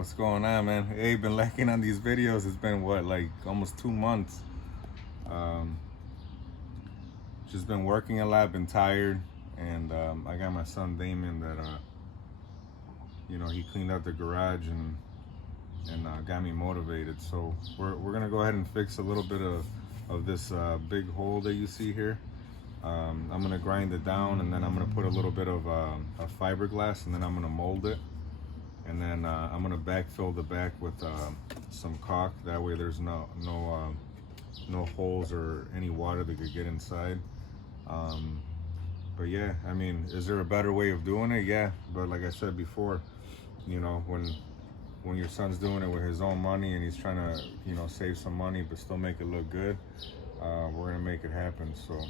what's going on, man? Hey, been lacking on these videos. It's been what, like almost 2 months. Um, just been working a lot, been tired, and I got my son Damon that he cleaned out the garage and got me motivated. So we're gonna go ahead and fix a little bit of this big hole that you see here. I'm gonna grind it down, and then I'm gonna put a little bit of a fiberglass, and then I'm gonna mold it, and then I'm gonna backfill the back with some caulk. That way there's no holes or any water that could get inside. But yeah, I mean, is there a better way of doing it? Yeah, but like I said before, when your son's doing it with his own money and he's trying to save some money but still make it look good, we're gonna make it happen. So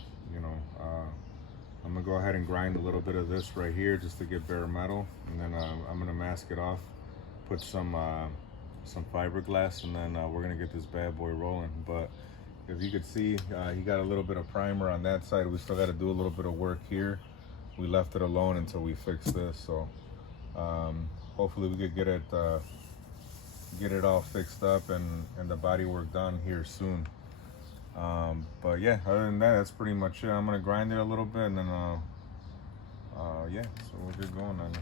I'm gonna go ahead and grind a little bit of this right here just to get bare metal, and then I'm gonna mask it off, put some fiberglass, and then we're gonna get this bad boy rolling. But if you could see, he got a little bit of primer on that side. We still got to do a little bit of work here. We left it alone until we fix this. So hopefully we could get it all fixed up and the body work done here soon. But yeah, other than that, that's pretty much it. I'm gonna grind it a little bit, and then yeah, so we'll get going on it.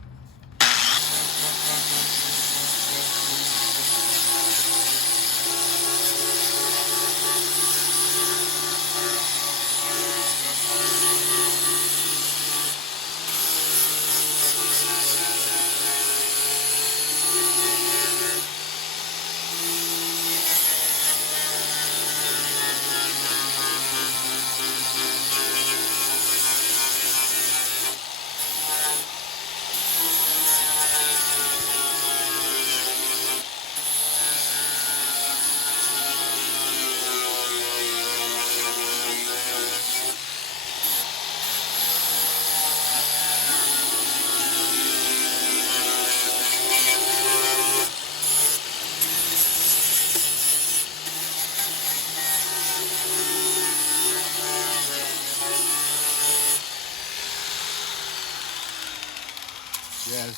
Yeah,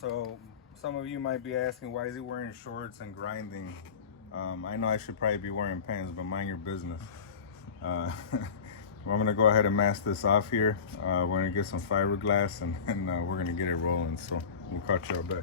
so some of you might be asking, why is he wearing shorts and grinding? I know I should probably be wearing pants, but mind your business. I'm gonna go ahead and mask this off here. We're gonna get some fiberglass, and we're gonna get it rolling. So we'll catch y'all back.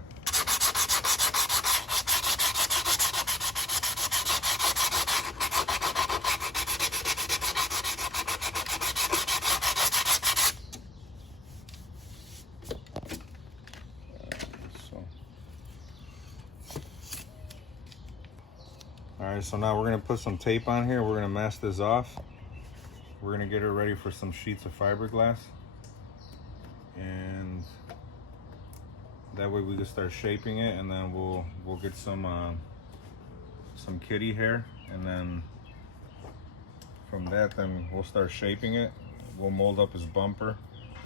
Alright, so now we're going to put some tape on here. We're going to mask this off. We're going to get it ready for some sheets of fiberglass. And that way we can start shaping it, and then we'll get some kitty hair, and then from that then we'll start shaping it. We'll mold up his bumper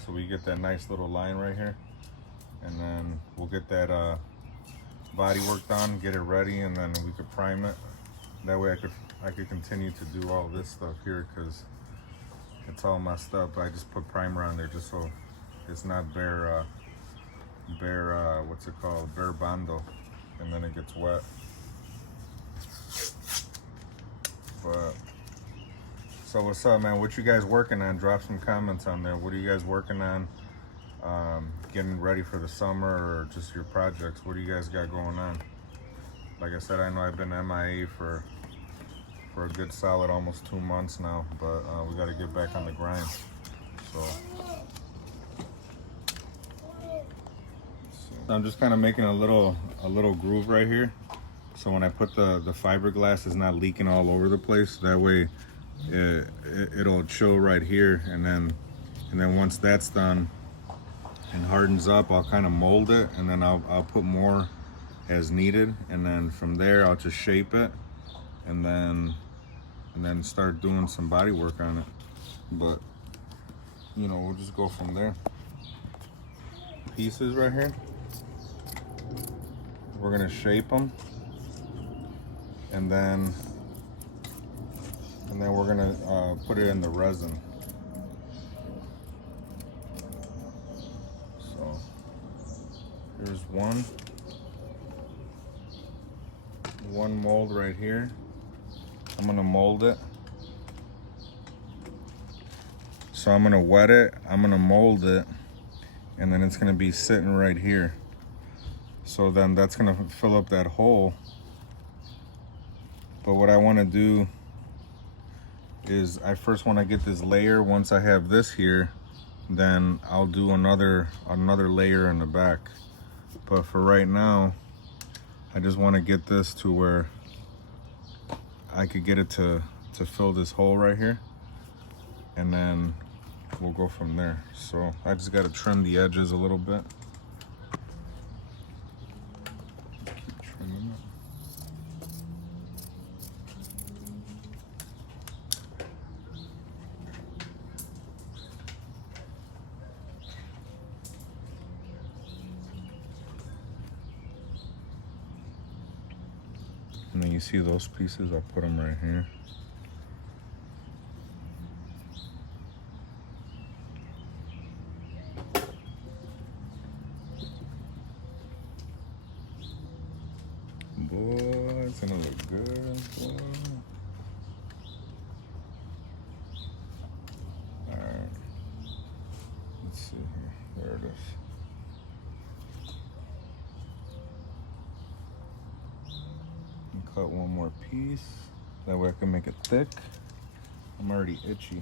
so we get that nice little line right here. And then we'll get that body work done, get it ready, and then we could prime it. That way I could continue to do all this stuff here, because it's all messed up. I just put primer on there just so it's not bare what's it called, bare bando, and then it gets wet. But so what's up, man? What you guys working on? Drop some comments on there. What are you guys working on? Getting ready for the summer, or just your projects? What do you guys got going on? Like I said, I know I've been MIA for a good solid almost 2 months now, but we got to get back on the grind. So I'm just kind of making a little groove right here, so when I put the fiberglass, it's not leaking all over the place. That way it'll chill right here, and then once that's done and hardens up, I'll kind of mold it, and then I'll put more as needed, and then from there I'll just shape it, and then start doing some body work on it. But we'll just go from there. Pieces right here, we're gonna shape them, and then we're gonna put it in the resin. So here's one. one mold right here. I'm gonna mold it. So I'm gonna wet it, I'm gonna mold it, and then it's gonna be sitting right here. So then that's gonna fill up that hole. But what I wanna do is I first wanna get this layer. Once I have this here, then I'll do another layer in the back. But for right now, I just wanna get this to where I could get it to fill this hole right here. And then we'll go from there. So I just gotta trim the edges a little bit. Keep trimming it. And then you see those pieces, I'll put them right here. Boy, it's gonna look good, boy. Alright. Let's see here. There it is. And cut one more piece. That way I can make it thick. I'm already itchy.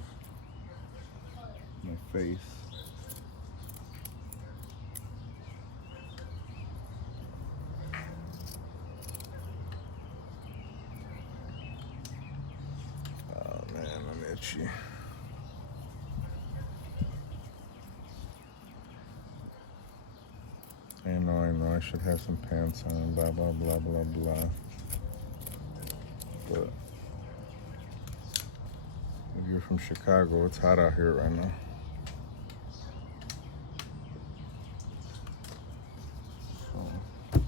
My face. Itchy. I know, I should have some pants on, blah, blah, blah, blah, blah. But if you're from Chicago, it's hot out here right now. So,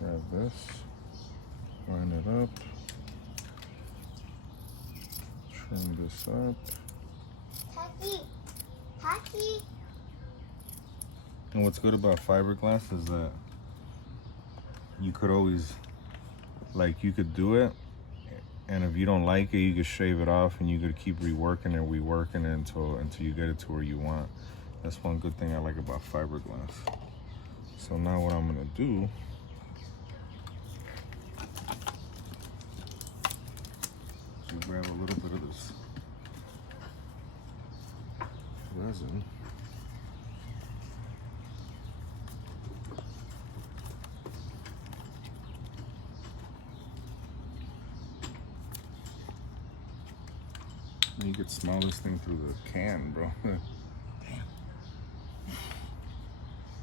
grab this, line it up. Trim this up. Hockey. And what's good about fiberglass is that you could always, like, you could do it, and if you don't like it, you could shave it off, and you could keep reworking it until you get it to where you want. That's one good thing I like about fiberglass. So now what I'm gonna do, you grab a little bit of this resin. You could smell this thing through the can, bro. Damn.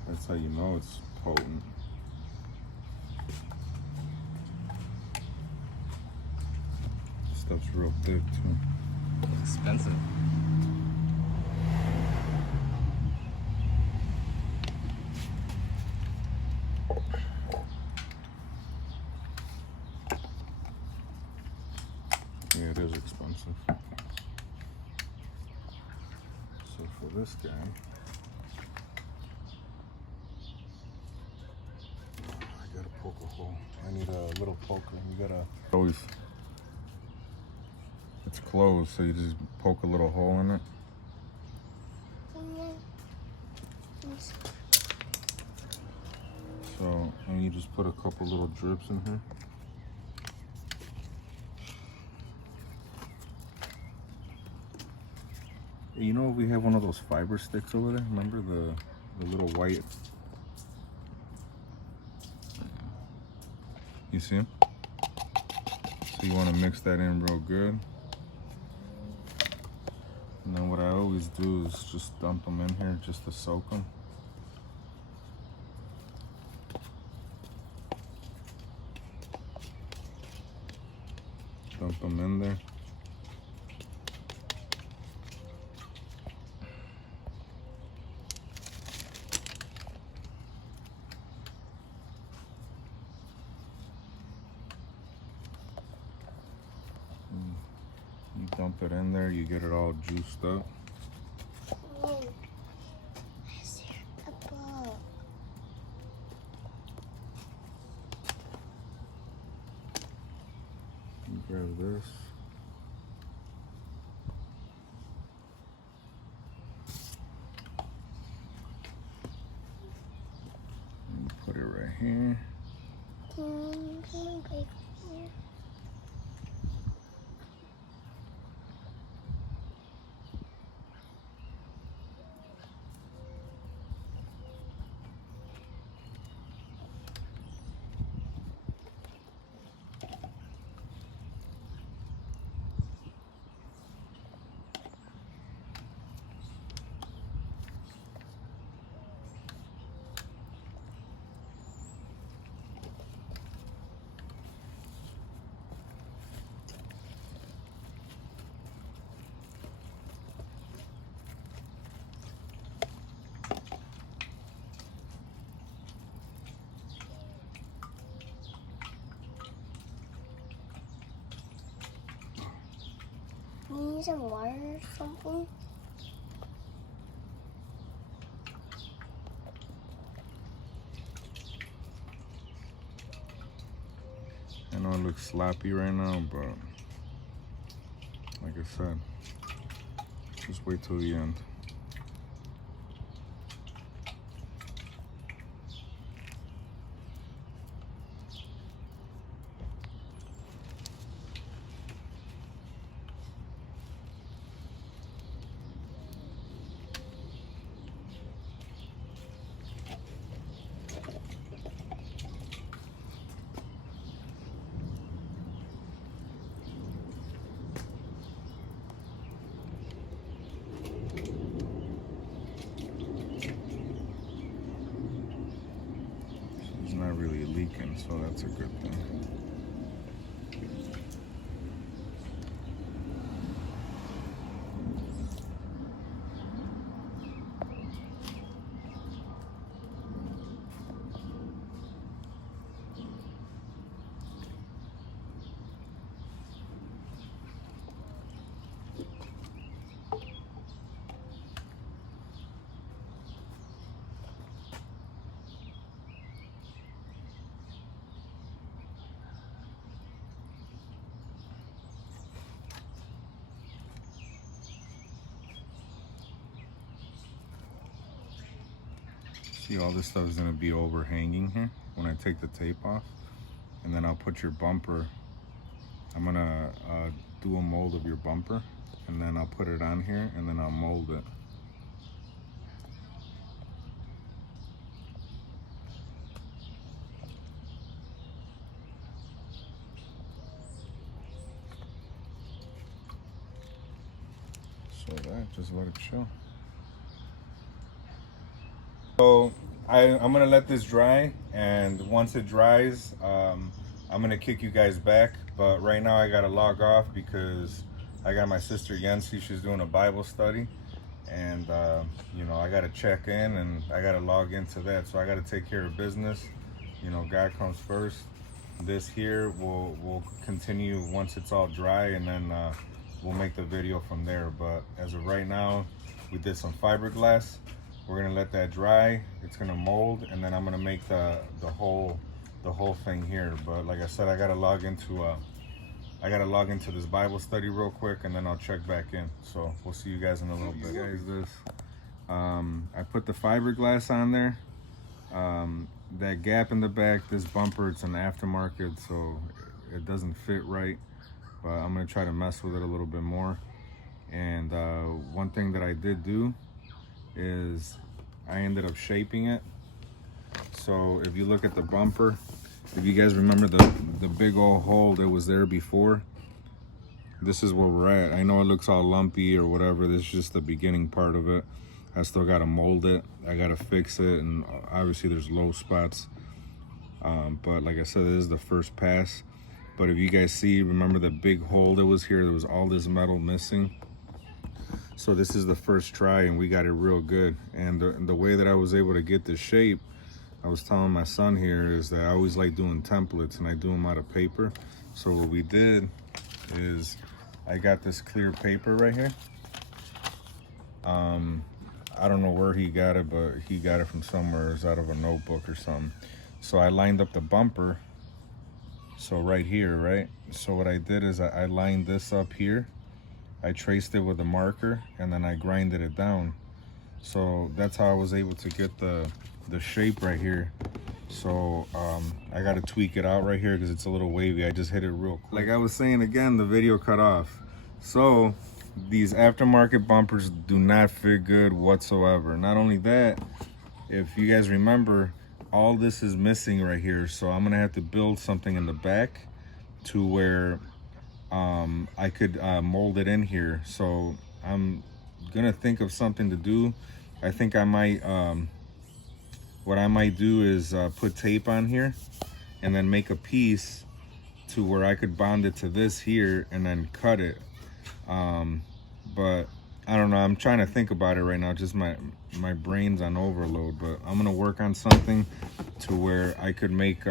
That's how you know it's potent. Stuff's real thick too. It's expensive. Yeah, it is expensive. So for this guy, I gotta poke a hole. I need a little poker. You gotta always. It's closed, so you just poke a little hole in it. So, and you just put a couple little drips in here. You know, we have one of those fiber sticks over there. Remember the little white? You see them? So you want to mix that in real good. And then what I always do is just dump them in here just to soak them. Dump them in there. You dump it in there, you get it all juiced up. Is there a ball? grab this. And put it right here. You need some water or something? I know it looks sloppy right now, but like I said, just wait till the end. It's not really leaking, so that's a good thing. See, all this stuff is gonna be overhanging here when I take the tape off, and then I'll put your bumper. I'm gonna do a mold of your bumper, and then I'll put it on here, and then I'll mold it. So that, just let it chill. So I'm gonna let this dry, and once it dries, I'm gonna kick you guys back. But right now I gotta log off because I got my sister Yancy. She's doing a Bible study, and you know, I gotta check in and I gotta log into that. So I gotta take care of business. You know, God comes first. This here will continue once it's all dry, and then we'll make the video from there. But as of right now, we did some fiberglass. We're gonna let that dry. It's gonna mold, and then I'm gonna make the whole thing here. But like I said, I gotta log into this Bible study real quick, and then I'll check back in. So we'll see you guys in a little bit. Guys, this I put the fiberglass on there. That gap in the back, this bumper, it's an aftermarket, so it doesn't fit right. But I'm gonna try to mess with it a little bit more. And one thing that I did do is I ended up shaping it. So if you look at the bumper, if you guys remember the big old hole that was there before, this is where we're at. I know it looks all lumpy or whatever. This is just the beginning part of it. I still gotta mold it. I gotta fix it, and obviously there's low spots. But like I said, this is the first pass. But if you guys see, remember the big hole that was here? There was all this metal missing. So this is the first try, and we got it real good. And the way that I was able to get this shape, I was telling my son here, is that I always like doing templates, and I do them out of paper. So what we did is I got this clear paper right here. I don't know where he got it, but he got it from somewhere. It's out of a notebook or something. So I lined up the bumper, So right here, right? So what I did is I lined this up here. I traced it with a marker and then I grinded it down. So that's how I was able to get the shape right here. So I got to tweak it out right here because it's a little wavy. I just hit it real quick. Like I was saying again, the video cut off. So these aftermarket bumpers do not fit good whatsoever. Not only that, if you guys remember, all this is missing right here. So I'm gonna have to build something in the back to where I could mold it in here. So I'm gonna think of something to do. I think I might what I might do is put tape on here and then make a piece to where I could bond it to this here and then cut it. But I don't know, I'm trying to think about it right now, just my brain's on overload. But I'm gonna work on something to where I could make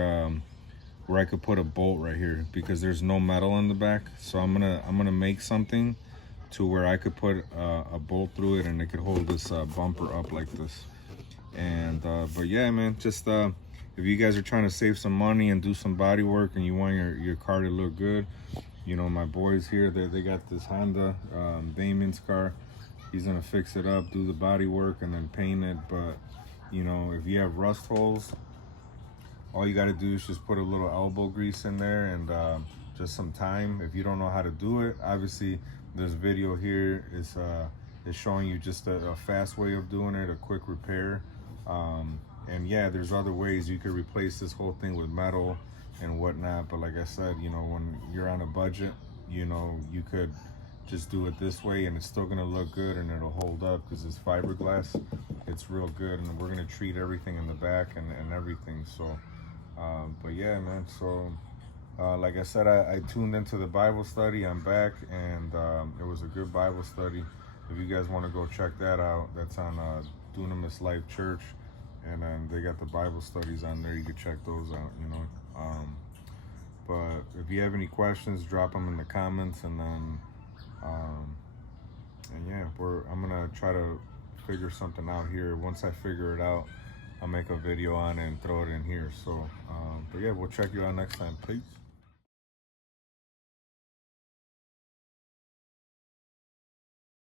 where I could put a bolt right here because there's no metal in the back. So I'm gonna make something to where I could put a bolt through it and it could hold this bumper up like this. And but yeah, man, just if you guys are trying to save some money and do some body work and you want your car to look good, you know, my boys here, they got this Honda, Damien's car. He's gonna fix it up, do the body work and then paint it. But you know, if you have rust holes, all you got to do is just put a little elbow grease in there and just some time. If you don't know how to do it, obviously this video here is showing you just a fast way of doing it, a quick repair. And yeah, there's other ways you could replace this whole thing with metal and whatnot. But like I said, you know, when you're on a budget, you know, you could just do it this way and it's still gonna look good and it'll hold up because it's fiberglass. It's real good, and we're gonna treat everything in the back and everything. So but yeah, man, so like I said, I tuned into the Bible study. I'm back, and it was a good Bible study. If you guys want to go check that out, that's on Dunamis Life Church, and then they got the Bible studies on there. You can check those out, you know. But if you have any questions, drop them in the comments, and then and yeah, I'm gonna try to figure something out here. Once I figure it out, I'll make a video on it and throw it in here. So but yeah, we'll check you out next time. Peace.